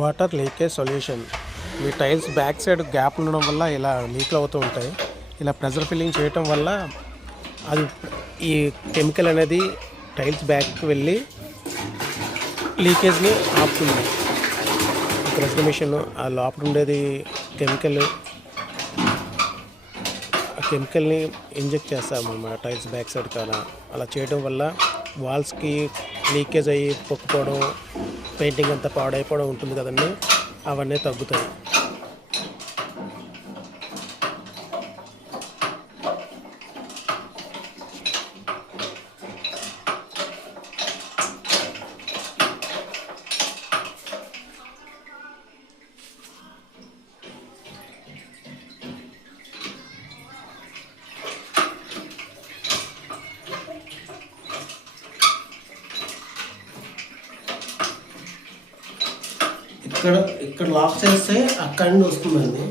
Water leakage solution. మీ tiles back side gap ఉండడం వల్ల ఇలా లీక్లు అవుతూ ఉంటాయి. ఇలా ప్రెజర్ ఫిల్లింగ్ చేయటం వల్ల అది ఈ కెమికల్ అనేది టైల్స్ బ్యాక్కి వెళ్ళి లీకేజ్ని ఆపుతుంది. ప్రెషర్ మిషన్ ఆ లోపల ఉండేది కెమికల్ని ఇంజెక్ట్ చేస్తాము మన టైల్స్ బ్యాక్ సైడ్ కాన. అలా చేయడం వల్ల వాల్స్కి లీకేజ్ అయ్యి పొక్కుపోవడం, పెయింటింగ్ అంతా పాడైపోవడం ఉంటుంది కదండి, అవన్నీ తగ్గుతాయి. ఇక్కడ లాక్ చేస్తే అక్కడి నుండి వస్తుందండి.